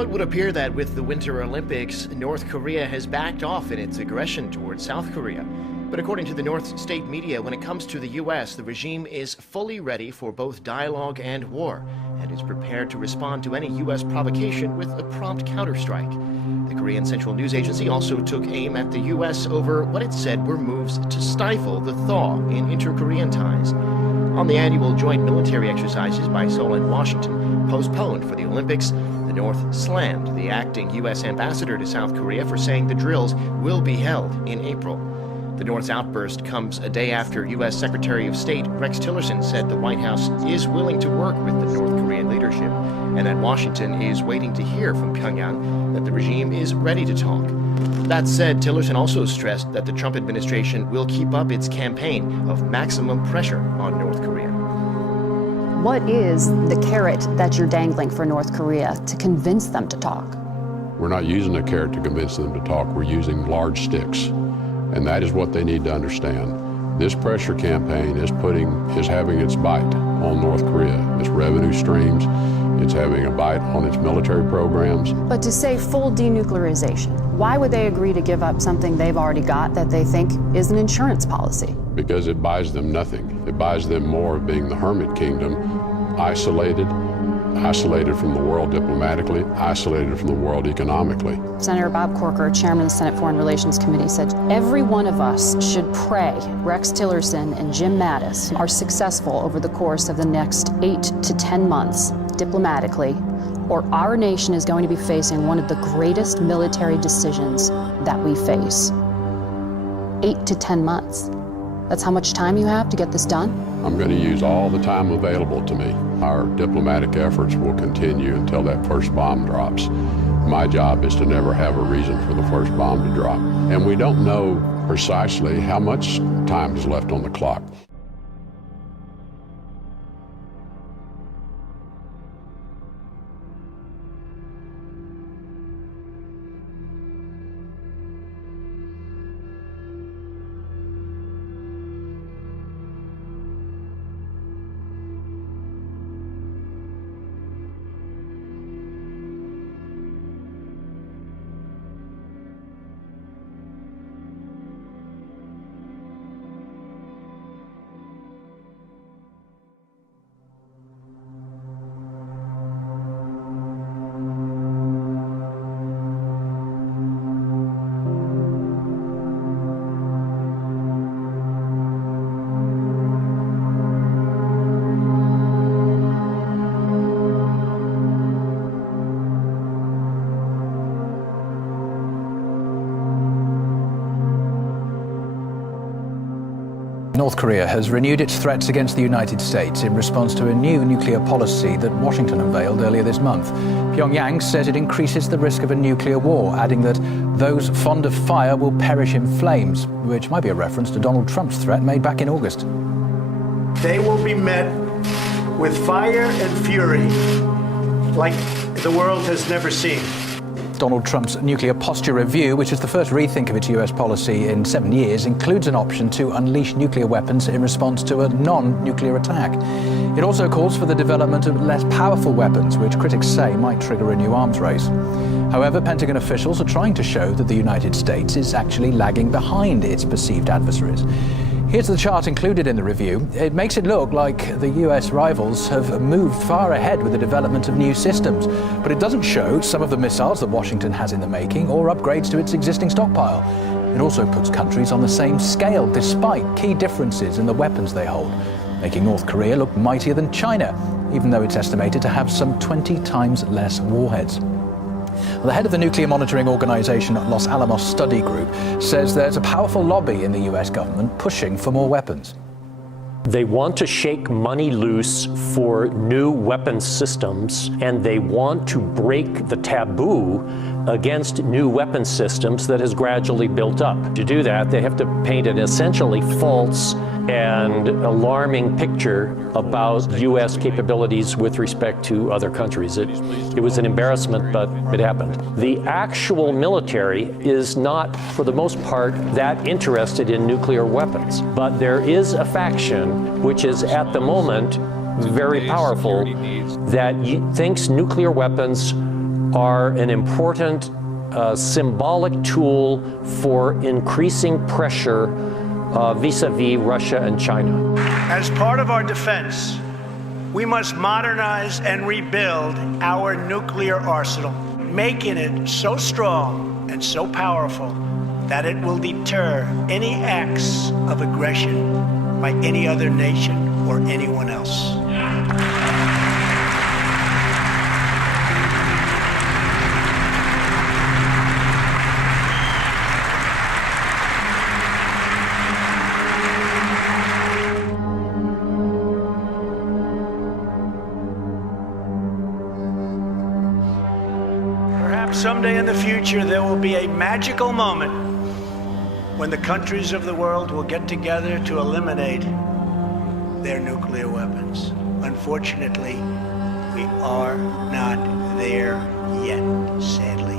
Now it would appear that with the Winter Olympics, North Korea has backed off in its aggression towards South Korea. But according to the North state media, when it comes to the U.S., the regime is fully ready for both dialogue and war, and is prepared to respond to any U.S. provocation with a prompt counterstrike. The Korean Central News Agency also took aim at the U.S. over what it said were moves to stifle the thaw in inter-Korean ties. On the annual joint military exercises by Seoul and Washington, postponed for the Olympics, the North slammed the acting U.S. ambassador to South Korea for saying the drills will be held in April. The North's outburst comes a day after U.S. Secretary of State Rex Tillerson said the White House is willing to work with the North Korean leadership, and that Washington is waiting to hear from Pyongyang that the regime is ready to talk. That said, Tillerson also stressed that the Trump administration will keep up its campaign of maximum pressure on North Korea. What is the carrot that you're dangling for North Korea to convince them to talk? We're not using a carrot to convince them to talk. We're using large sticks. And that is what they need to understand. This pressure campaign is having its bite on North Korea. Its revenue streams, it's having a bite on its military programs. But to say full denuclearization, why would they agree to give up something they've already got that they think is an insurance policy? Because it buys them nothing. It buys them more of being the hermit kingdom, isolated from the world diplomatically, isolated from the world economically. Senator Bob Corker, chairman of the Senate Foreign Relations Committee, said every one of us should pray Rex Tillerson and Jim Mattis are successful over the course of the next 8 to 10 months diplomatically, or our nation is going to be facing one of the greatest military decisions that we face. 8 to 10 months. That's how much time you have to get this done? I'm going to use all the time available to me. Our diplomatic efforts will continue until that first bomb drops. My job is to never have a reason for the first bomb to drop. And we don't know precisely how much time is left on the clock. North Korea has renewed its threats against the United States in response to a new nuclear policy that Washington unveiled earlier this month. Pyongyang says it increases the risk of a nuclear war, adding that those fond of fire will perish in flames, which might be a reference to Donald Trump's threat made back in August. They will be met with fire and fury like the world has never seen. Donald Trump's nuclear posture review, which is the first rethink of its US policy in 7 years, includes an option to unleash nuclear weapons in response to a non-nuclear attack. It also calls for the development of less powerful weapons, which critics say might trigger a new arms race. However, Pentagon officials are trying to show that the United States is actually lagging behind its perceived adversaries. Here's the chart included in the review. It makes it look like the US rivals have moved far ahead with the development of new systems, but it doesn't show some of the missiles that Washington has in the making or upgrades to its existing stockpile. It also puts countries on the same scale despite key differences in the weapons they hold, making North Korea look mightier than China, even though it's estimated to have some 20 times less warheads. The head of the nuclear monitoring organization Los Alamos Study Group says there's a powerful lobby in the US government pushing for more weapons. They want to shake money loose for new weapons systems, and they want to break the taboo against new weapons systems that has gradually built up. To do that, they have to paint an essentially false and alarming picture about U.S. capabilities with respect to other countries. It was an embarrassment, but it happened. The actual military is not, for the most part, that interested in nuclear weapons. But there is a faction which is, at the moment, very powerful, that thinks nuclear weapons are an important symbolic tool for increasing pressure vis-a-vis Russia and China. As part of our defense, we must modernize and rebuild our nuclear arsenal, making it so strong and so powerful that it will deter any acts of aggression by any other nation or anyone else. Perhaps someday in the future there will be a magical moment when the countries of the world will get together to eliminate their nuclear weapons. Unfortunately, we are not there yet, sadly.